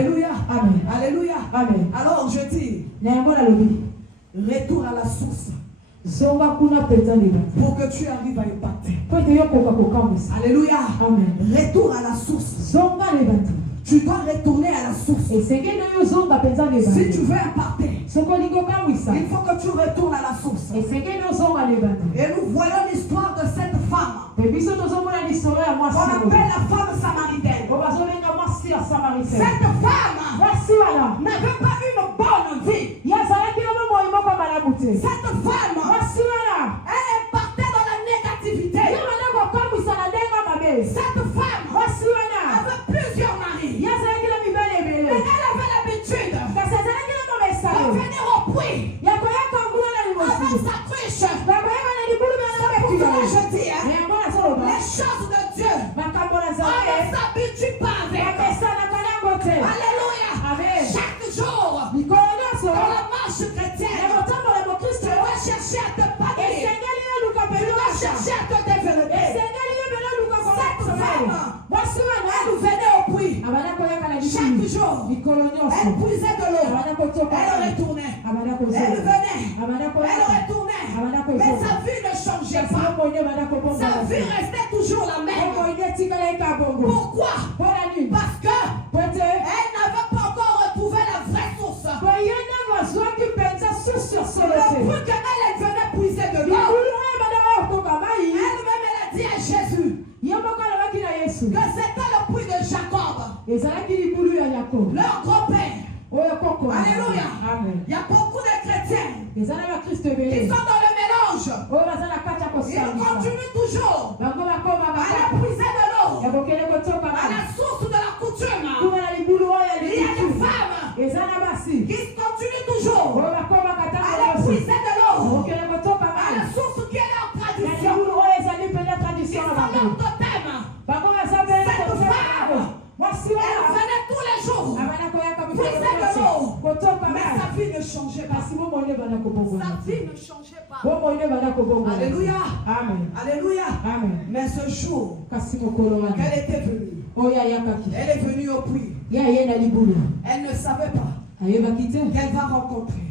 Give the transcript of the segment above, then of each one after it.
Alléluia. Amen. Alléluia. Amen. Alors je dis, retour à la source. Pour que tu arrives à impacter. Alléluia. Amen. Retour à la source. Tu dois retourner à la source. Si tu veux impacter, il faut que tu retournes à la source. Et nous voyons l'histoire de cette femme. On appelle la femme samaritaine. Cette femme n'avait pas une bonne vie. Cette femme, elle est partie dans la négativité. Cette femme avait plusieurs maris. Mais elle avait l'habitude de venir au puits avec sa cruche. Je dis, les choses de Dieu, on ne s'habitue pas avec. Alléluia. Chaque jour, dans la marche chrétienne, tu vas chercher à te panier. Tu vas chercher à te développer. Cette femme, elle venait au puits. Chaque jour, elle puisait de l'eau. Elle retournait. Elle venait. Elle retournait. Mais sa vie ne changeait pas. Sa vie restait toujours la même. Pourquoi? Parce que elle n'avait pas encore retrouvé la vraie source. Le puits qu'elle venait puiser de l'eau. Elle-même, elle a dit à Jésus que c'était le puits de Jacob, leur grand-père. Alléluia. Il y a beaucoup de chrétiens qui sont dans le mélange. Ils continuent toujours à la puiser de l'eau, à la source de la coutume. Il y a des femmes qui continuent toujours à la puiser de l'eau, à la source qui est leur tradition, qui sont leur totem. Cette femme, elle venait tous les jours puiser de l'eau, mais sa vie ne changeait pas. Sa vie ne changeait pas. Alléluia. Amen. Alléluia. Amen. Mais ce jour qu'elle était venue, elle est venue au puits. Elle ne savait pas qu'elle va rencontrer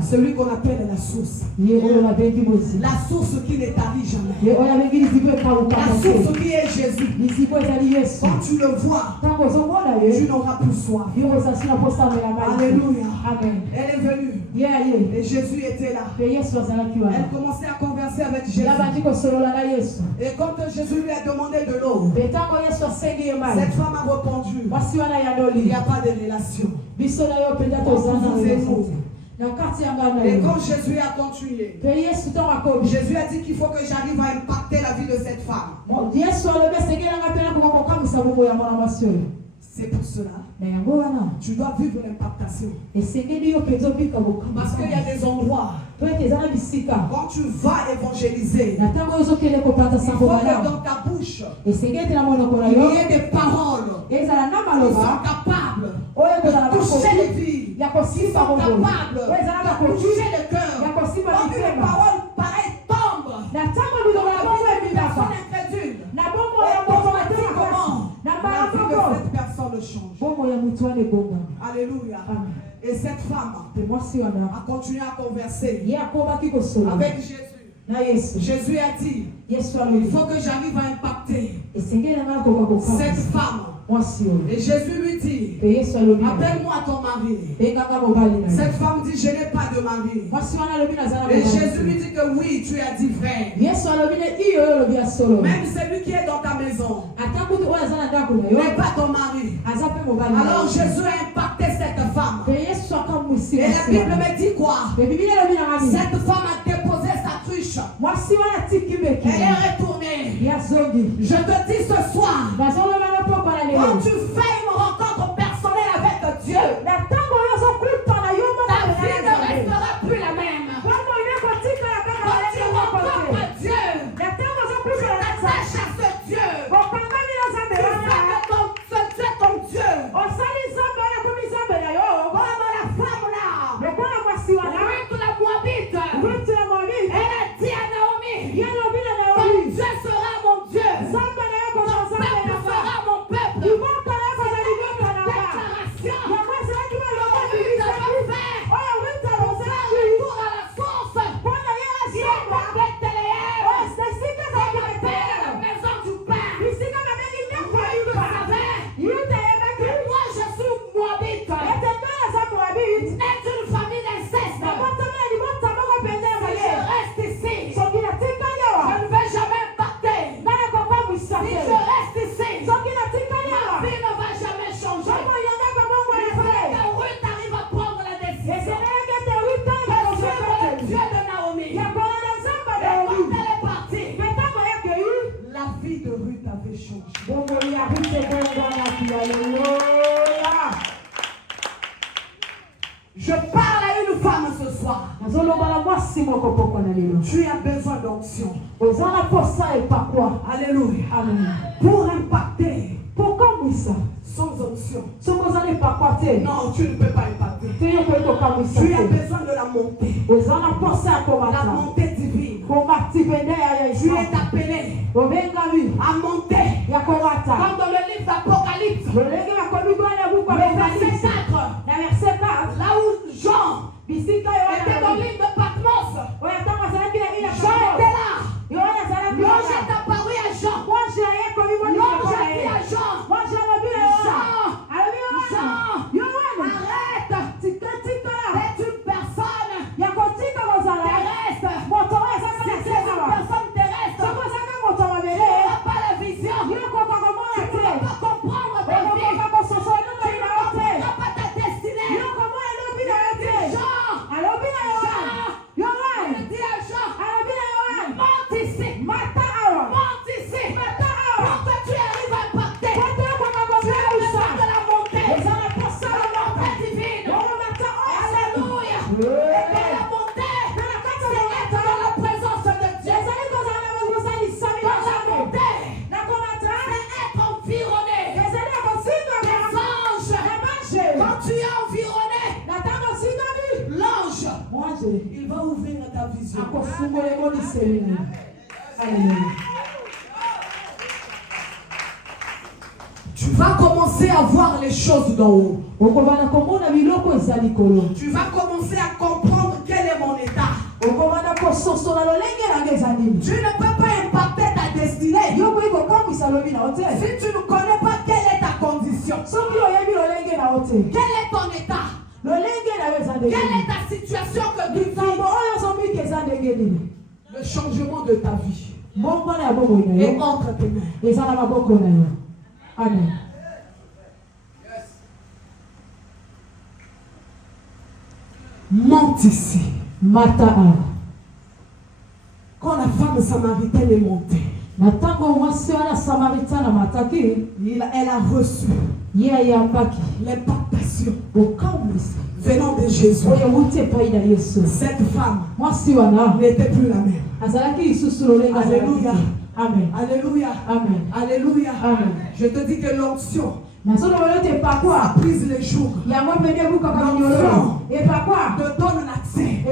celui qu'on appelle la source. La source qui ne tarit jamais. La source qui est Jésus. Quand tu le vois, tu n'auras plus soif. Alléluia. Elle est venue. Et Jésus était là. Elle commençait à converser avec Jésus. Et quand Jésus lui a demandé de l'eau, cette femme a répondu, il n'y a pas de relation. Et quand Jésus a continué, Jésus a dit qu'il faut que j'arrive à impacter la vie de cette femme. C'est pour cela tu dois vivre l'impactation. Parce qu'il y a des endroits, quand tu vas évangéliser, il faut que dans ta bouche, il y ait des paroles qui sont capables de toucher les vies, qui sont capables de toucher le cœur. Quand une parole pareille tombe dans la vie d'une personne incrédule, automatiquement, la vie de cette personne change. Alléluia. Et cette femme a continué à converser avec Jésus. Jésus a dit, il faut que j'arrive à impacter cette femme. Et Jésus lui dit, appelle-moi ton mari. Cette femme dit, je n'ai pas de mari. Et Jésus lui dit que oui, tu as dit vrai. Même celui qui est dans ta maison n'est pas ton mari. Alors Jésus a impacté cette femme. Et la Bible me dit quoi? Cette femme a déposé sa cruche. Elle est retournée. Je te dis ce soir, quand tu fais une rencontre personnelle avec Dieu, ta vie ne restera plus la même. Quand tu rencontres Dieu, tu t'attaches à ce Dieu. Tu fais ton Dieu. Comme la femme là, Ruth la Moabite, elle a dit à Naomi, ton Dieu sera mon Dieu. Ton peuple sera mon peuple. vu ta vie changer. Je parle à une femme ce soir. Tu as besoin d'onction. Alléluia. Amen. Pour impacter. Sans onction. Non, tu ne peux pas impacter. Tu as besoin de la montée. La montée divine. Tu es appelé à monter. Comme dans le livre d'Apocalypse. Le verset 4. Là où Jean était dans l'île de Patmos. Jean était là. L'ange est apparu à Jean. L'ange a dit à Jean. Arrête. C'est une personne terrestre. Si c'est une personne terrestre, tu n'auras pas la vision. Tu ne vas pas comprendre ta vie. Tu ne comprendras pas ta destinée. Il dit à Jean, monte ici. Monte ici. Pour que tu arrives à impacter. Tu as besoin de la montée. La montée divine. Alléluia. Et que la montée, c'est être dans la présence de Dieu. Dans la montée, c'est être environné. Les anges. Quand tu es environné, l'ange, il va ouvrir ta vision. Tu vas commencer à voir les choses d'en haut. Tu vas commencer à comprendre quel est mon état. Tu ne peux pas impacter ta destinée si tu ne connais pas quelle est ta condition. Quel est ton état? Quelle est ta situation que tu vis? Le changement de ta vie est entre tes mains. Amen. Monte ici. Quand la femme samaritaine est montée, elle a reçu l'impactation venant de Jésus. Cette femme n'était plus la même. Alléluia. Amen. Alléluia. Amen. Alléluia. Amen. Je te dis que l'onction ça prise les jours. L'onction te donne l'accès de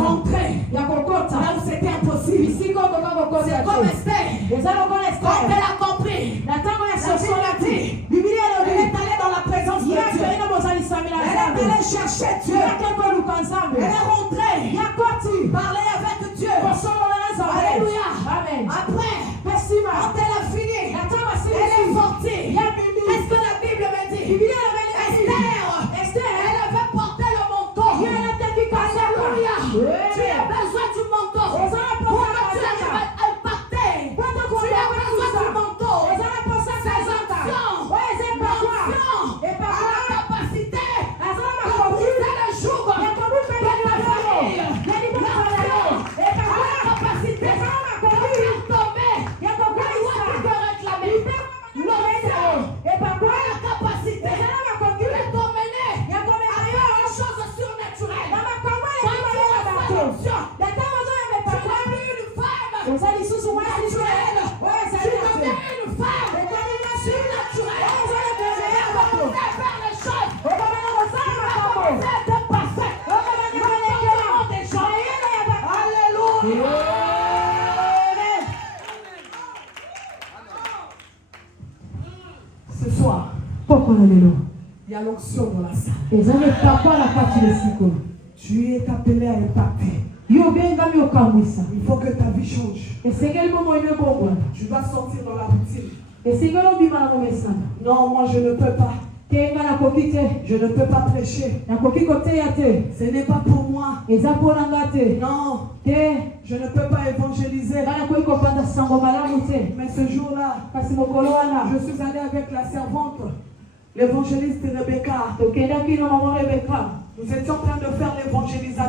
rentrer là où c'était impossible. C'est comme Esther. Quand elle a compris, elle est allée dans la présence de Dieu. Elle est allée chercher Dieu. Elle est rentrée. Parler avec Dieu. Alléluia. Amen. Après, quand elle a fini, elle est sortie. Qu'est-ce que la Bible me dit? Esther, elle avait porté le manteau. Alléluia. Tu as besoin du manteau. Pour que tu arrives à impacter. Tu as besoin du manteau. Ces actions, l'onction, à la capacité de briser le joug de ta famille. L'action, à la capacité de faire tomber là où tu peux réclamer. L'onction, à la capacité de t'emmener à faire les choses surnaturelles. Quand tu reçois l'onction, tu es une femme naturelle. Tu deviens une femme surnaturelle. Tu vas commencer à faire les choses. Tu vas commencer à te passer. Le comportement des gens. Alléluia. Ce soir, il y a l'onction dans la salle. Tu es appelé à impacter. Il faut que ta vie change. Tu vas sortir dans la routine. Non, moi je ne peux pas. Je ne peux pas prêcher. Ce n'est pas pour moi. Non. Je ne peux pas évangéliser. Mais ce jour-là, je suis allé avec la servante, l'évangéliste Rebecca. Nous étions en train de faire l'évangélisation.